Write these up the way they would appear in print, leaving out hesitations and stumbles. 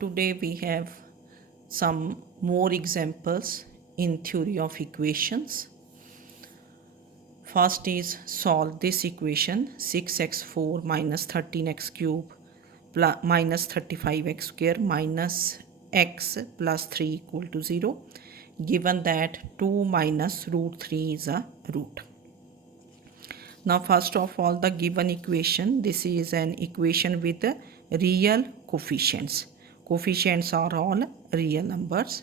Today we have some more examples in theory of equations. First is solve this equation 6x4 minus 13x cube minus 35x square minus x plus 3 equal to 0, given that 2 minus root 3 is a root. Now first of all, the given equation, this is an equation with real coefficients. Coefficients are all real numbers.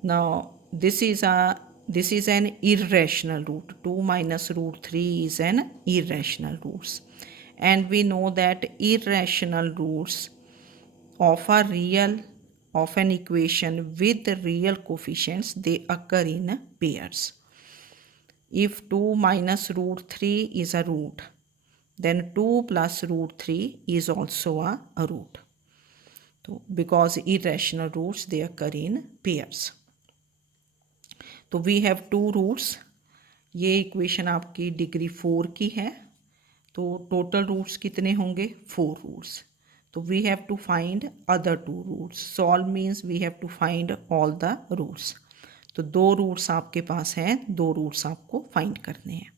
Now this is an irrational root. 2 minus root 3 is an irrational root, and we know that irrational roots of an equation with real coefficients, they occur in pairs. If 2 minus root 3 is a root, then 2 plus root 3 is also a root. So because irrational roots, they occur in pairs. तो we have two roots. ये equation आपकी degree 4 की है. तो total roots कितने होंगे? 4 roots. तो we have to find other 2 roots. Solve means we have to find all the roots. तो 2 रूट्स आपके पास हैं, 2 रूट्स आपको फाइंड करने हैं.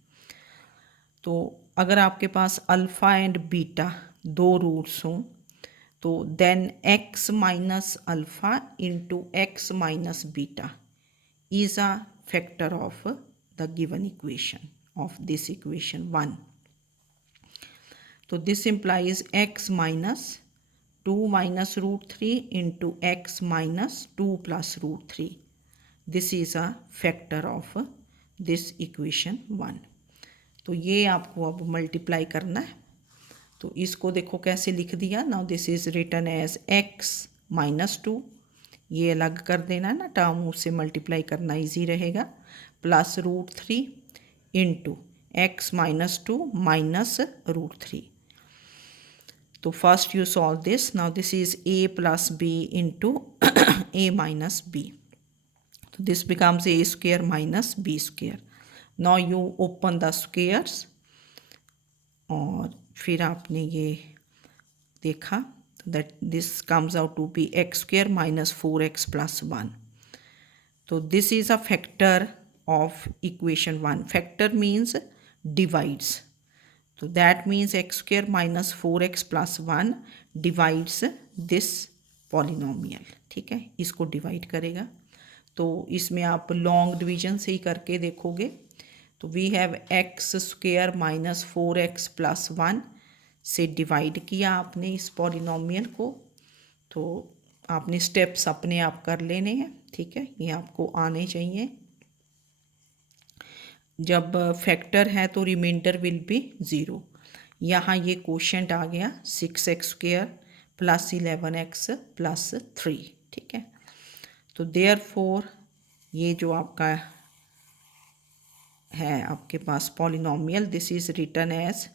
तो अगर आपके पास अल्फ़ा एंड बीटा 2 रूट्स हों, तो then x minus alpha into x minus beta is a factor of the given equation of this equation 1. So this implies x minus 2 minus root 3 into x minus 2 plus root 3. This is a factor of this equation 1. तो ये आपको अब multiply करना है. तो इसको देखो कैसे लिख दिया. Now this is written as x minus 2. ये अलग कर देना है ना, टर्म उससे मल्टीप्लाई करना इजी रहेगा. Plus root 3 into x minus 2 minus root 3. तो first you solve this. Now this is a plus b into a minus b. तो this becomes a square minus b square. Now you open the squares और फिर आपने ये देखा that this comes out to be x square minus 4x plus 1. So this is a factor of equation 1. Factor means divides. So that means x square minus 4x plus 1 divides this polynomial. ठीक है, इसको divide करेगा. तो इसमें आप long division से ही करके देखोगे. तो we have x square minus 4x plus 1 से डिवाइड किया आपने इस पॉलिनोमियल को. तो आपने स्टेप्स अपने आप कर लेने हैं. ठीक है, ये आपको आने चाहिए. जब फैक्टर है तो रिमाइंडर विल बी 0. यहाँ ये कोशेंट आ गया 6x square plus 11x plus 3. ठीक है, तो देयरफॉर ये जो आपका है आपके पास polynomial, this is written as,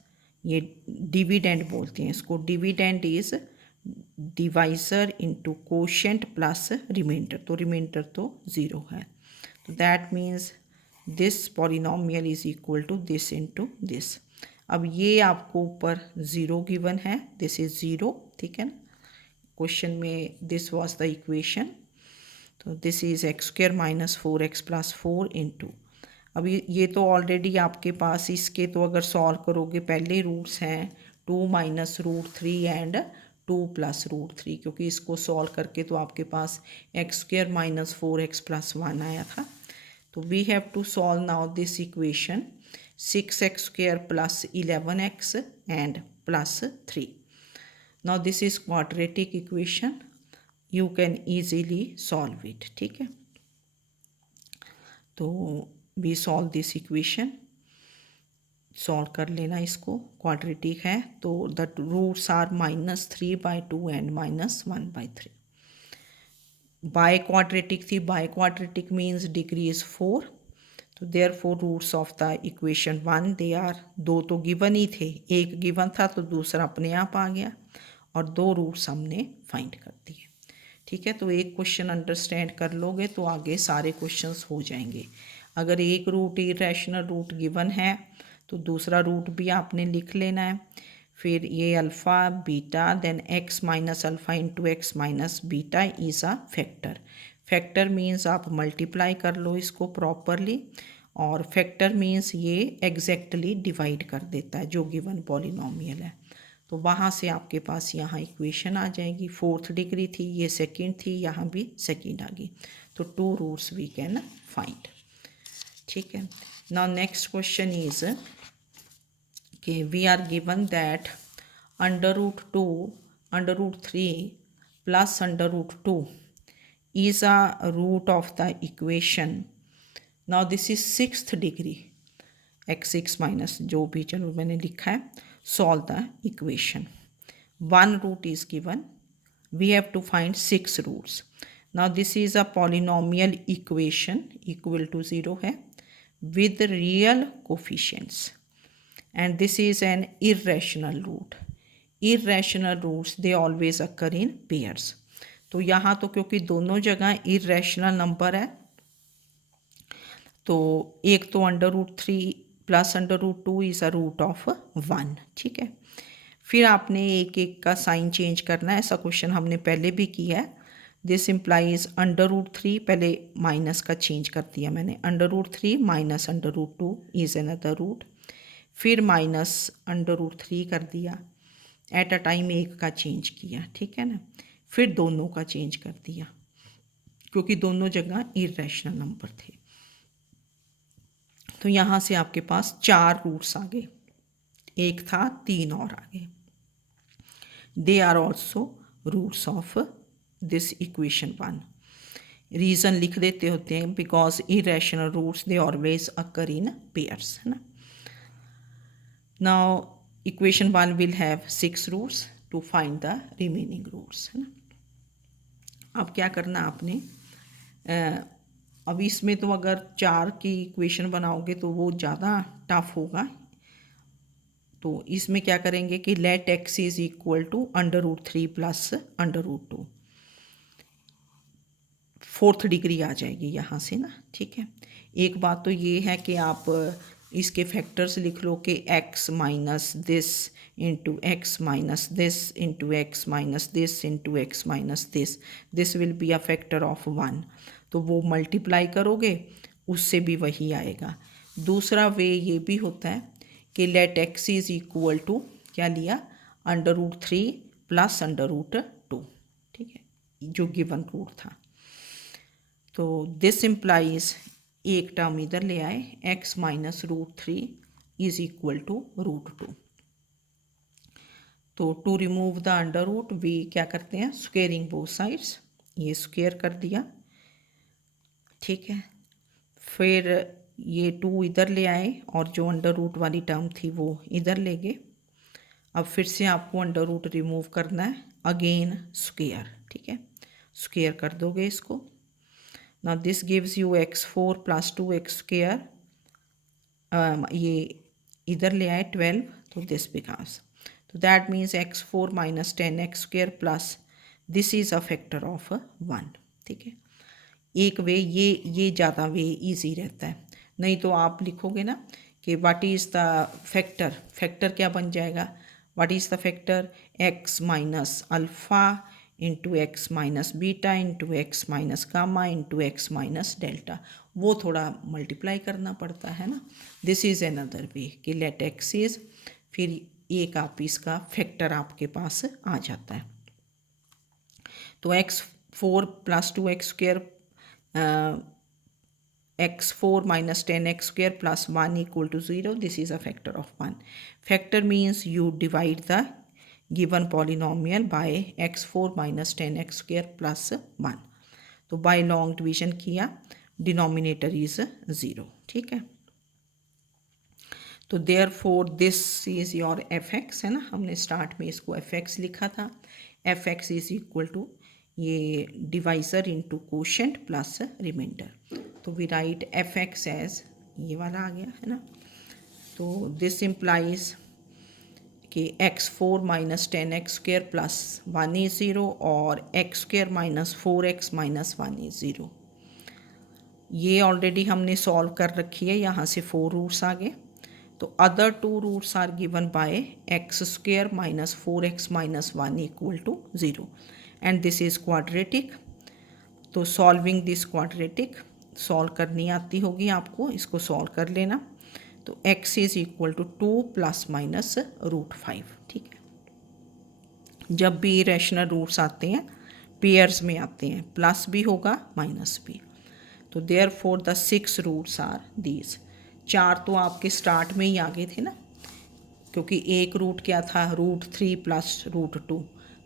ये डिविडेंड बोलते हैं इसको. Dividend is divisor into quotient plus remainder. तो रिमाइंडर तो 0 है. तो that means this polynomial is equal to this into this. अब ये आपको ऊपर 0 गिवन है, दिस इज 0. ठीक है ना, क्वेश्चन में दिस वाज द इक्वेशन. तो this is x square minus 4x plus 4 into. अभी ये तो ऑलरेडी आपके पास, इसके तो अगर सॉल्व करोगे पहले रूट्स हैं 2 minus root 3 and 2 plus root 3, क्योंकि इसको सॉल्व करके तो आपके पास x square minus 4x plus 1 आया था. तो we have to solve now this equation 6x square plus 11x and plus 3. Now this is quadratic equation, you can easily solve it. ठीक है, तो we solve this equation. Solve कर लेना इसको. Quadratic है तो the roots are minus 3/2 and minus 1/3. Biquadratic थी, biquadratic means degree is 4. तो therefore roots of the equation 1 they are, 2 तो गिवन ही थे, एक गिवन था तो दूसरा अपने आप आ गया और 2 रूट्स हमने फाइंड कर दिए. ठीक है, तो एक क्वेश्चन अंडरस्टैंड कर लोगे तो आगे सारे क्वेश्चंस हो जाएंगे. अगर एक रूट इरेशनल रूट गिवन है तो दूसरा रूट भी आपने लिख लेना है. फिर ये alpha beta, then x minus alpha into x minus beta is a factor. Factor means आप मल्टीप्लाई कर लो इसको प्रॉपरली, और फैक्टर मीन्स ये एग्जैक्टली डिवाइड कर देता है जो गिवन पॉलिनोमियल है। तो वहाँ से आपके पास यहाँ इक्वेशन आ जाएगी। फोर्थ डिग्री थी, ये सेकंड थी, यहाँ भी सेकंड आ गई। तो 2 रूट्स वी कैन फाइंड। ठीक है। नाउ नेक्स्ट क्वेश्चन इज कि we are given that √2 √3 plus √2 is a root of the equation. Now this is 6th degree, x6 minus जो भी चलो मैंने लिखा है, solve the equation. One root is given, we have to find 6 roots. Now this is a polynomial equation equal to 0 है with real coefficients, and this is an irrational root. Irrational roots they always occur in pairs. तो यहाँ तो क्योंकि दोनों जगह irrational number है, तो एक तो √3 plus √2 is a root of 1। ठीक है। फिर आपने एक एक का साइन चेंज करना है, ऐसा क्वेश्चन हमने पहले भी किया है। दिस इम्प्लाइज √3, पहले माइनस का चेंज कर दिया मैंने, √3 माइनस √2 इज़ अनदर रूट, फिर माइनस √3 कर दिया, एट अ टाइम एक का चेंज किया। ठीक है ना। फिर दोनों का चेंज कर दिया क्योंकि दोनों जगह इरेशनल नंबर थे। तो यहाँ से आपके पास 4 रूट्स आ गए, एक था 3 और आ गए। They are also roots of this equation 1। Reason लिख देते होते हैं because irrational roots they always occur in pairs, है ना। Now equation 1 will have 6 roots to find the remaining roots, है ना। अब क्या करना आपने, अब इसमें तो अगर 4 की इक्वेशन बनाओगे तो वो ज़्यादा टफ होगा। तो इसमें क्या करेंगे कि let x is equal to √3 plus √2, 4th degree आ जाएगी यहाँ से ना। ठीक है। एक बात तो ये है कि आप इसके फैक्टर्स लिख लो कि x minus this into x minus this into x minus this into x minus this will be a factor of 1। तो वो मल्टीप्लाई करोगे उससे भी वही आएगा। दूसरा वे ये भी होता है कि let x is equal to क्या लिया, √3 प्लस √2। ठीक है, जो गिवन रूट था। तो दिस इम्प्लाइज एक टर्म इधर ले आए, x minus √3 is equal to √2। तो to remove the under root we क्या करते हैं, स्क्वेयरिंग बोथ साइड्स, ये स्क्वेयर कर दिया। ठीक है। फिर ये 2 इधर ले आए और जो अंडर रूट वाली टर्म थी वो इधर ले गए। अब फिर से आपको अंडर रूट रिमूव करना है, अगेन स्क्वेयर। ठीक है, स्क्वेयर कर दोगे इसको। Now this gives you x4 plus 2x square, ये इधर ले आए 12, तो दिस बिकम्स, तो that means x4 minus 10x square plus this is a factor of 1। ठीक है। एक वे ये ज़्यादा वे इजी रहता है, नहीं तो आप लिखोगे ना कि what is the factor, factor क्या बन जाएगा, what is the factor x minus alpha into x minus beta into x minus gamma into x minus delta. वो थोड़ा मल्टीप्लाई करना पड़ता है ना। दिस इज़ अनदर वे कि लेट एक्स इज़, फिर एक आप इसका फैक्टर आपके पास आ जाता है। तो x4 plus 2x square, x4 minus 10x square plus 1 equal to 0. This is a factor of 1. Factor means you divide the given polynomial by x4 minus 10x square plus 1. तो by long division किया, denominator is 0. ठीक है। तो therefore this is your fx, है ना, हमने start में इसको fx लिखा था। fx is equal to ये divisor into quotient plus remainder. तो we write f x as ये वाला आ गया, है ना। तो दिस इम्प्लाइज कि x4 minus 10x square plus 1 is 0 और x square minus 4x minus 1 is 0। ये ऑलरेडी हमने सॉल्व कर रखी है, यहाँ से 4 रूट्स आ गए। तो other two roots are given by x square minus 4x minus 1 equal to 0 and this is quadratic. तो सॉल्विंग दिस क्वाड्रेटिक, सॉल्व करनी आती होगी आपको, इसको सॉल्व कर लेना। तो x is equal to 2 plus minus √5। ठीक है, जब भी इरेशनल रूट्स आते हैं पेयर्स में आते हैं, प्लस भी होगा माइनस भी। तो therefore the 6 roots are these. 4 तो आपके स्टार्ट में ही आगे थे ना, क्योंकि एक रूट क्या था, √3 प्लस √2,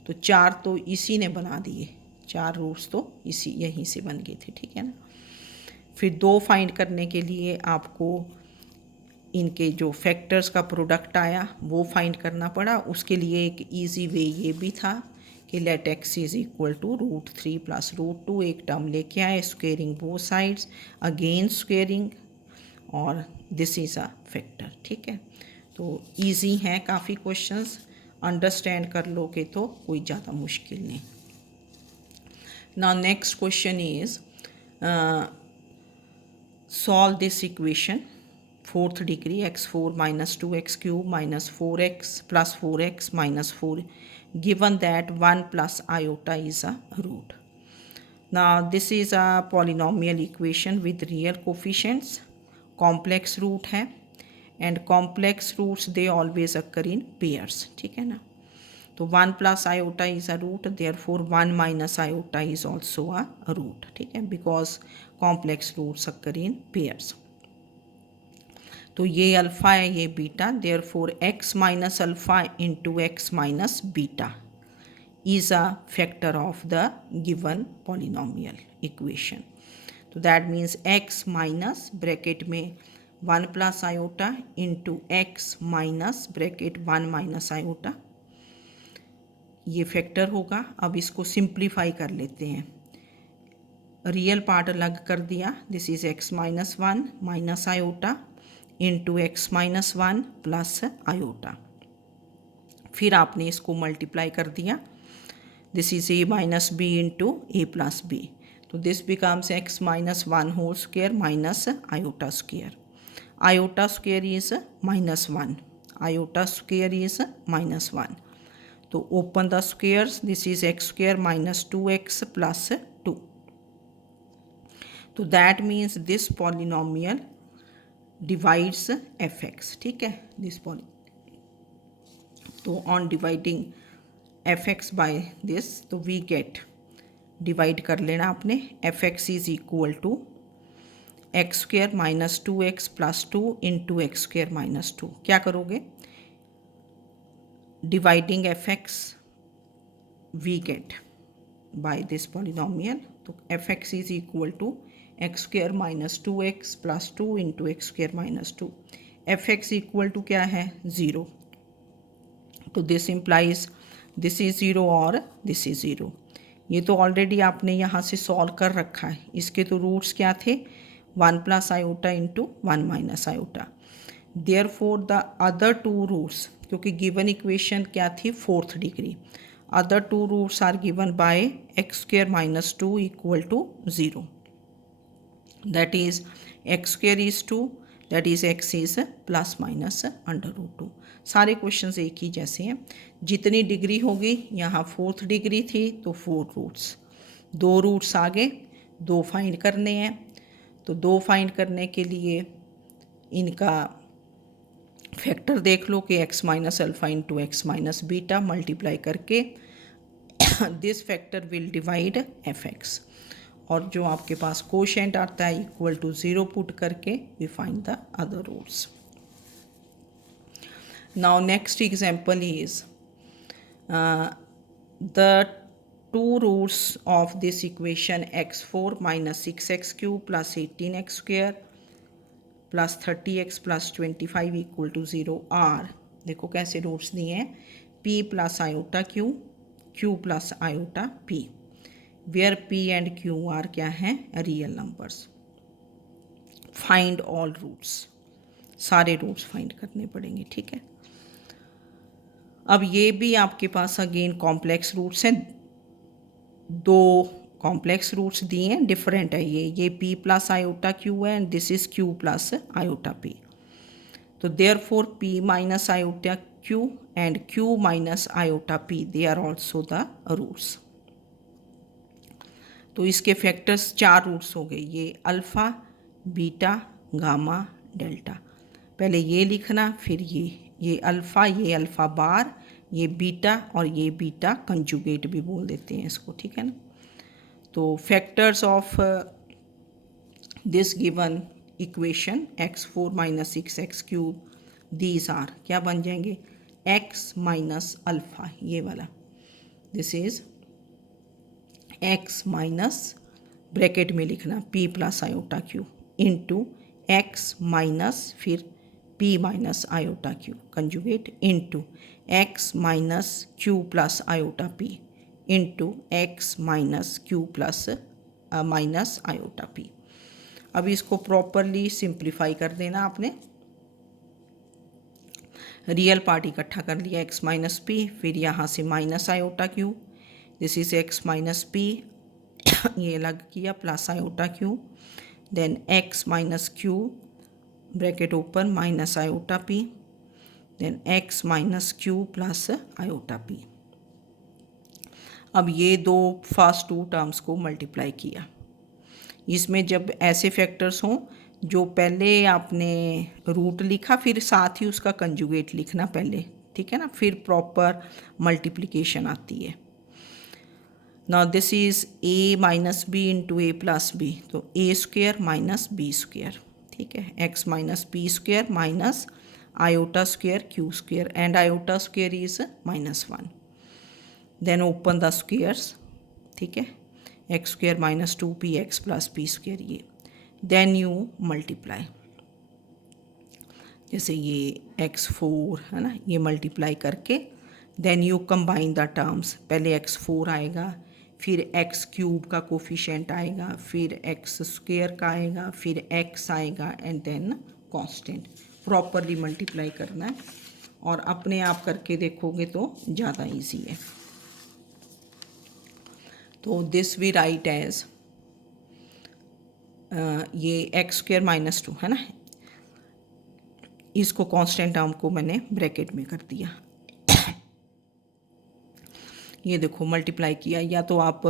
तो 4 तो इसी ने बना दिए, 4 रूट्स तो इसी यहीं से बन गए थे। ठीक है ना। फिर 2 फाइंड करने के लिए आपको इनके जो फैक्टर्स का प्रोडक्ट आया वो फाइंड करना पड़ा। उसके लिए एक इजी वे ये भी था कि let x is equal to √3 plus √2, एक टर्म लेके आए, squaring both sides, again squaring, और दिस इज़ अ फैक्टर। ठीक है, तो इजी हैं काफ़ी क्वेश्चंस, अंडरस्टैंड कर लोगे तो कोई ज़्यादा मुश्किल नहीं। Now next question is solve this equation, fourth degree, x4 minus 2x cube minus 4x plus 4x minus 4, given that 1 plus iota is a root. Now this is a polynomial equation with real coefficients, complex root है, and complex roots they always occur in pairs. ठीक है ना। तो 1 plus iota is a root, therefore 1 minus iota is also a root. ठीक है, because complex roots occur in pairs. तो ये alpha है, ये beta, therefore x minus alpha into x minus beta is a factor of the given polynomial equation. तो that means x minus bracket में 1 plus iota into x minus bracket 1 minus iota, ये factor होगा। अब इसको simplify कर लेते हैं, real part अलग कर दिया, this is x minus 1 minus iota into x minus 1 plus iota, फिर आपने इसको मल्टीप्लाई कर दिया, this is a minus b into a plus b, तो this becomes x minus 1 whole square minus iota square, iota square is minus 1, iota square is minus 1, तो open the squares, this is x square minus 2x plus 2, तो that means this polynomial divides fx। ठीक है, this poly, तो on dividing fx by this, तो we get, divide कर लेना आपने, fx is equal to x square minus 2x plus 2 into x square minus 2। क्या करोगे, dividing fx we get by this polynomial, तो fx is equal to x square minus 2x plus 2 into x square minus 2, fx equal to क्या है 0, तो this implies this is 0 और this is 0। ये तो already आपने यहाँ से सॉल्व कर रखा है, इसके तो रूट्स क्या थे 1 plus iota into 1 minus iota, therefore the other two roots, क्योंकि गिवन इक्वेशन क्या थी 4th degree, other two roots are given by x square minus 2 equal to 0, that is x square is 2, that is x is plus minus under root 2। सारे questions एक ही जैसे हैं, जितनी degree होगी, यहाँ 4th डिग्री थी तो 4 रूट्स, 2 रूट्स आगे, 2 फाइंड करने हैं, तो 2 फाइंड करने के लिए इनका फैक्टर देख लो कि x minus alpha into x minus beta multiply करके this factor will divide fx, और जो आपके पास कोशेंट आता है इक्वल टू 0 पुट करके we find the other roots. Now next example is the two roots of this equation x4 minus 6x cube plus 18x square plus 30x plus 25 equal to 0 are, देखो कैसे roots दिए हैं, p plus iota q, q plus iota p, where p and q are क्या हैं real numbers. Find all roots, सारे roots find करने पड़ेंगे। ठीक है, अब ये भी आपके पास अगेन कॉम्प्लेक्स रूट्स हैं, 2 कॉम्प्लेक्स रूट्स दिए हैं, डिफरेंट है, ये p प्लस आयोटा q है and this is q plus iota p, तो therefore p minus iota q and q minus iota p they are also the roots. तो इसके factors 4 roots हो गए, ये अल्फ़ा, बीटा, गामा, डेल्टा। पहले ये लिखना, फिर ये अल्फ़ा बार, ये बीटा और ये बीटा कंजुगेट भी बोल देते हैं इसको, ठीक है ना। तो factors of this given equation x4 minus 6x cube, these are क्या बन जाएंगे, x माइनस अल्फ़ा, ये वाला, this is x minus bracket में लिखना p plus iota q into x minus फिर p minus iota q conjugate into x minus q plus iota p into x minus q plus minus iota p। अब इसको properly simplify कर देना आपने। Real part इकट्ठा कर लिया x minus P, फिर यहाँ से minus iota q, this is x minus p, ये अलग किया, plus iota q, then x minus q bracket open minus iota p, then x minus q plus iota p. अब ये दो फर्स्ट टू टर्म्स को मल्टीप्लाई किया। इसमें जब ऐसे फैक्टर्स हों जो पहले आपने रूट लिखा फिर साथ ही उसका कंजुगेट लिखना पहले, ठीक है ना, फिर प्रॉपर मल्टीप्लिकेशन आती है। Now this is a minus b into a plus b, तो a square minus b square, ठीक है, x minus p square minus iota square q square and iota square is -1, then open the squares, ठीक है, x square minus 2px plus p square, ये then you multiply, जैसे ये x4 है ना, ये मल्टीप्लाई करके then you combine the terms, पहले x4 आएगा, फिर x क्यूब का कोफिशिएंट आएगा, फिर x स्क्वेयर का आएगा, फिर x आएगा and then constant. Properly multiply करना है और अपने आप करके देखोगे तो ज़्यादा इजी है। तो दिस वी राइट एज ये एक्स स्क्वेयर माइनस 2 है ना, इसको कांस्टेंट टर्म को मैंने ब्रैकेट में कर दिया। ये देखो मल्टीप्लाई किया, या तो आप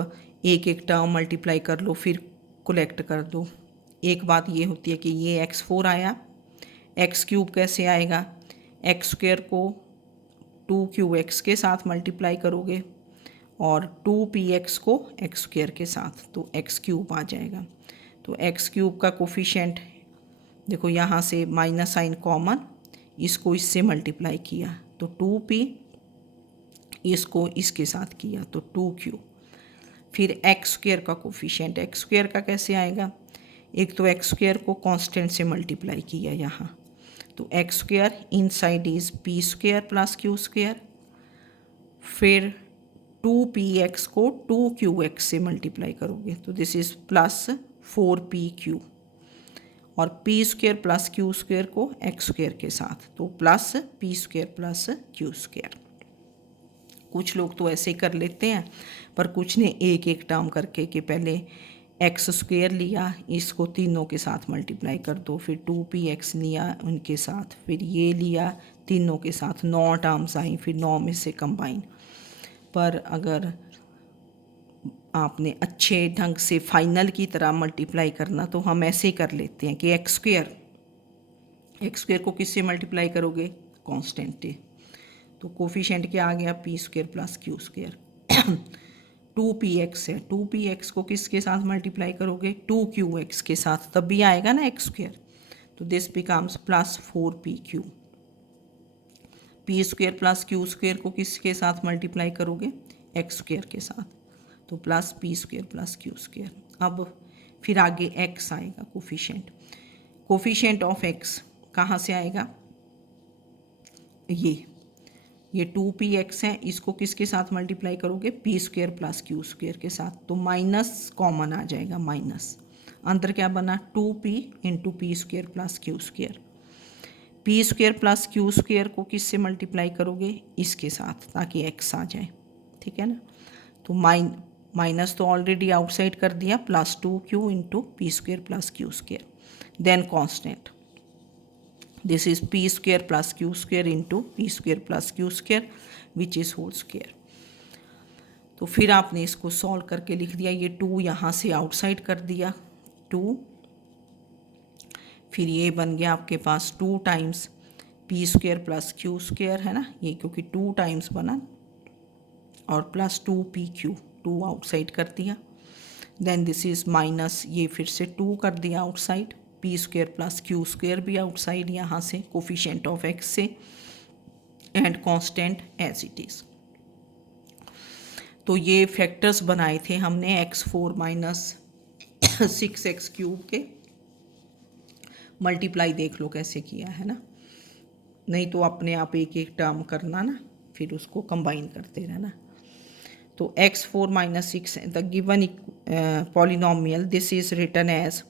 एक एक टर्म मल्टीप्लाई कर लो फिर कलेक्ट कर दो। एक बात ये होती है कि ये x4 आया, एक्स क्यूब कैसे आएगा, एक्स स्क्वेयर को 2qx के साथ मल्टीप्लाई करोगे और 2px को एक्स स्क्वेयर के साथ, तो एक्स क्यूब आ जाएगा। तो एक्स क्यूब का कोफिशिएंट देखो, यहाँ से माइनस साइन कॉमन, इसको इससे मल्टीप्लाई किया तो 2p, इसको इसके साथ किया तो 2q, फिर एक्स स्क्वेयर का कोफिशिएंट, एक्स स्क्वेयर का कैसे आएगा, एक तो एक्स स्क्वेयर को कांस्टेंट से मल्टीप्लाई किया यहाँ, तो x square inside is p square plus q square, फिर 2px को 2qx से मल्टीप्लाई करोगे तो दिस इज प्लस 4pq, और P square plus q square को एक्स स्क्वेयर के साथ, तो plus p square plus q square. कुछ लोग तो ऐसे ही कर लेते हैं, पर कुछ ने एक एक टर्म करके कि पहले एक्स स्क्वेयर लिया, इसको तीनों के साथ मल्टीप्लाई कर दो, फिर 2px लिया उनके साथ, फिर ये लिया तीनों के साथ, 9 टर्म्स आई, फिर 9 में से कंबाइन। पर अगर आपने अच्छे ढंग से फाइनल की तरह मल्टीप्लाई करना तो हम ऐसे कर लेते हैं कि एक्स स्क्वेयर को किससे मल्टीप्लाई करोगे, कांस्टेंट, तो कोफिशिएंट क्या आ गया, P square plus q square. 2px है, 2px को किसके साथ मल्टीप्लाई करोगे, 2qx के साथ, तब भी आएगा ना एक्स स्क्वेयर, तो this becomes plus 4pq। P square plus q square को किसके साथ मल्टीप्लाई करोगे, एक्स स्क्वेयर के साथ, तो plus p square plus q square. अब फिर आगे एक्स आएगा कोफिशिएंट ऑफ एक्स कहाँ से आएगा, ये 2px है, इसको किसके साथ मल्टीप्लाई करोगे, P square plus q square के साथ, तो माइनस कॉमन आ जाएगा, माइनस अंदर क्या बना 2p into p square plus q square. P square plus q square को किससे मल्टीप्लाई करोगे, इसके साथ, ताकि x आ जाए, ठीक है ना। तो माइनस तो ऑलरेडी आउटसाइड कर दिया, plus 2q into p square plus q square, then constant, this is p square plus q square into p square plus q square which is whole square. तो फिर आपने इसको सॉल्व करके लिख दिया, ये 2 यहाँ से आउटसाइड कर दिया 2, फिर ये बन गया आपके पास 2 times P square plus q square है ना, ये क्योंकि 2 टाइम्स बना, और प्लस 2 PQ, 2 आउटसाइड कर दिया। देन दिस इज़ माइनस, ये फिर से 2 कर दिया outside, p square plus q square भी आउटसाइड यहाँ से कोफिशिएंट ऑफ एक्स से, and constant as it is. तो ये फैक्टर्स बनाए थे हमने x4 माइनस 6x³ के, मल्टीप्लाई देख लो कैसे किया है ना, नहीं तो अपने आप एक एक टर्म करना ना, फिर उसको कंबाइन करते रहना। तो x4 minus 6 the given polynomial this is written as,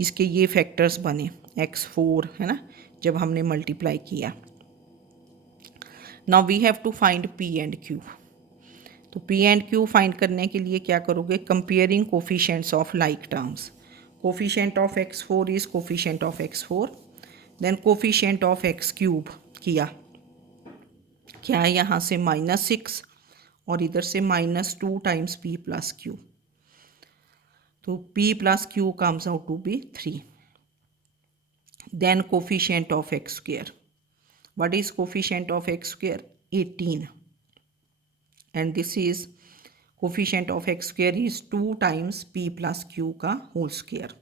इसके ये फैक्टर्स बने x4 है ना जब हमने मल्टीप्लाई किया। Now we have to find p and q। तो p एंड q फाइंड करने के लिए क्या करोगे, comparing coefficients of like terms. Coefficient of x4 is coefficient of x4, then coefficient of x³ किया, क्या है यहाँ से -6 और इधर से -2 टाइम्स p प्लस q, तो p plus q comes out to be 3। Then coefficient of x², what is coefficient of x², 18, and this is coefficient of x² is 2 times p plus q का whole square.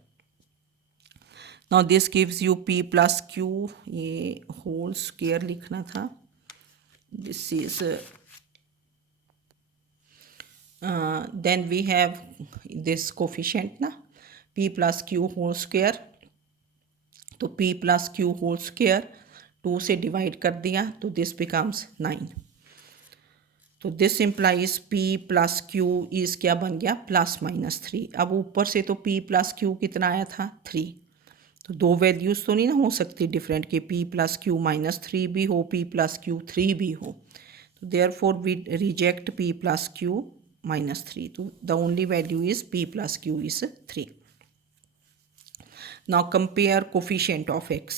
Now this gives you p plus q, ये whole square लिखना था, this is then we have this coefficient ना, p plus q whole square, तो p plus q whole square 2 से divide कर दिया तो this becomes 9। तो this implies p plus q is क्या बन गया, +-3। अब ऊपर से तो p plus q कितना आया था 3, तो दो वैल्यूज़ तो नहीं ना हो सकती डिफरेंट के p plus q -3 भी हो, p plus q 3 भी हो, तो therefore we reject p plus q -3, तो the only value is p plus q is 3। Now compare coefficient of x।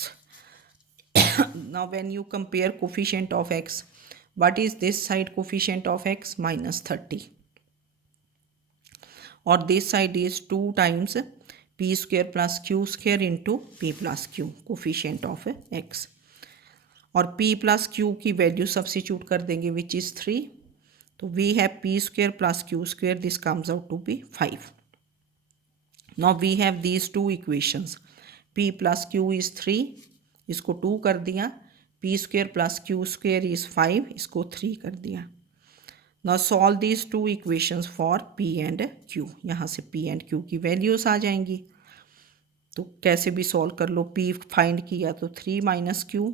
Now when you compare coefficient of x, what is this side coefficient of x, -30, or this side is 2 times p square plus q square into p plus q coefficient of x, और p plus q की value substitute कर देंगे which is 3, तो we have p square plus q square, this comes out to be 5। Now we have these two equations, p plus q is 3, इसको 2 कर दिया, p square plus q square is 5, इसको 3 कर दिया। Now solve these two equations for p and q, यहाँ से p and q की values आ जाएंगी, तो कैसे भी सॉल्व कर लो। p फाइंड किया तो 3 - q,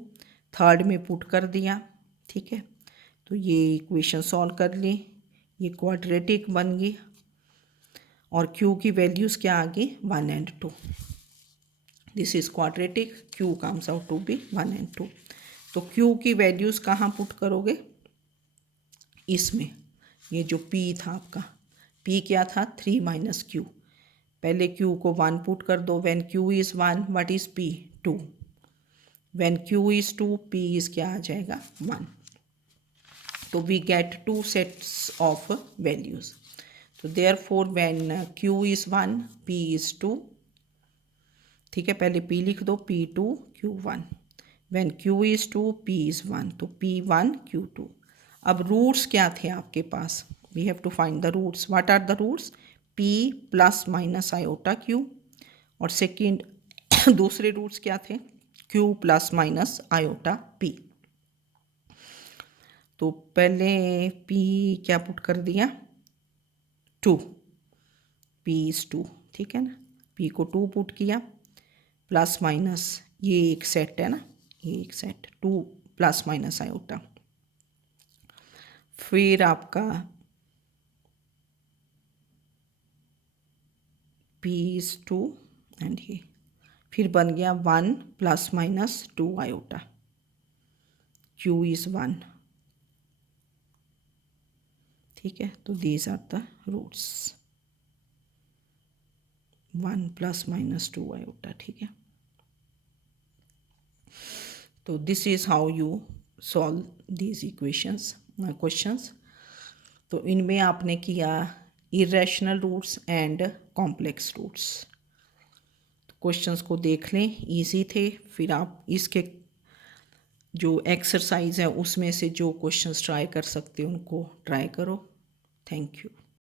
थर्ड में पुट कर दिया, ठीक है, तो ये इक्वेशन सॉल्व कर ली, ये क्वाड्रेटिक बन गई, और q की वैल्यूज़ क्या आ गई 1 and 2, this is quadratic, q comes out to be 1 and 2। तो q की वैल्यूज़ कहाँ पुट करोगे, इसमें, ये जो p था आपका, p क्या था 3 - q, पहले q को 1 पुट कर दो, when q is 1 what is p 2, when q is 2 p is क्या आ जाएगा 1, तो we get 2 sets of values, तो therefore when q is 1 p is 2, ठीक है, पहले p लिख दो, p2 q1, when q is 2 p is 1, तो p1 q2। अब रूट्स क्या थे आपके पास, we have to find the roots, what are the roots, p plus minus iota q, और सेकेंड दूसरे रूट्स क्या थे, q plus minus iota p। तो पहले p क्या पुट कर दिया 2, p इज़ 2, ठीक है ना, p को 2 पुट किया, प्लस माइनस ये एक सेट है ना, ये एक सेट 2 प्लस माइनस आयोटा, फिर आपका p इज़ 2 एंड ये फिर बन गया 1 plus minus 2 iota, q is 1, ठीक है, तो these are the roots 1 plus minus 2 iota, ठीक है। तो this is how you solve these equations questions. तो इनमें आपने किया irrational roots and complex roots. Questions को देख लें, इजी थे। फिर आप इसके जो एक्सरसाइज है उसमें से जो क्वेश्चंस ट्राई कर सकते हो उनको ट्राई करो। Thank you.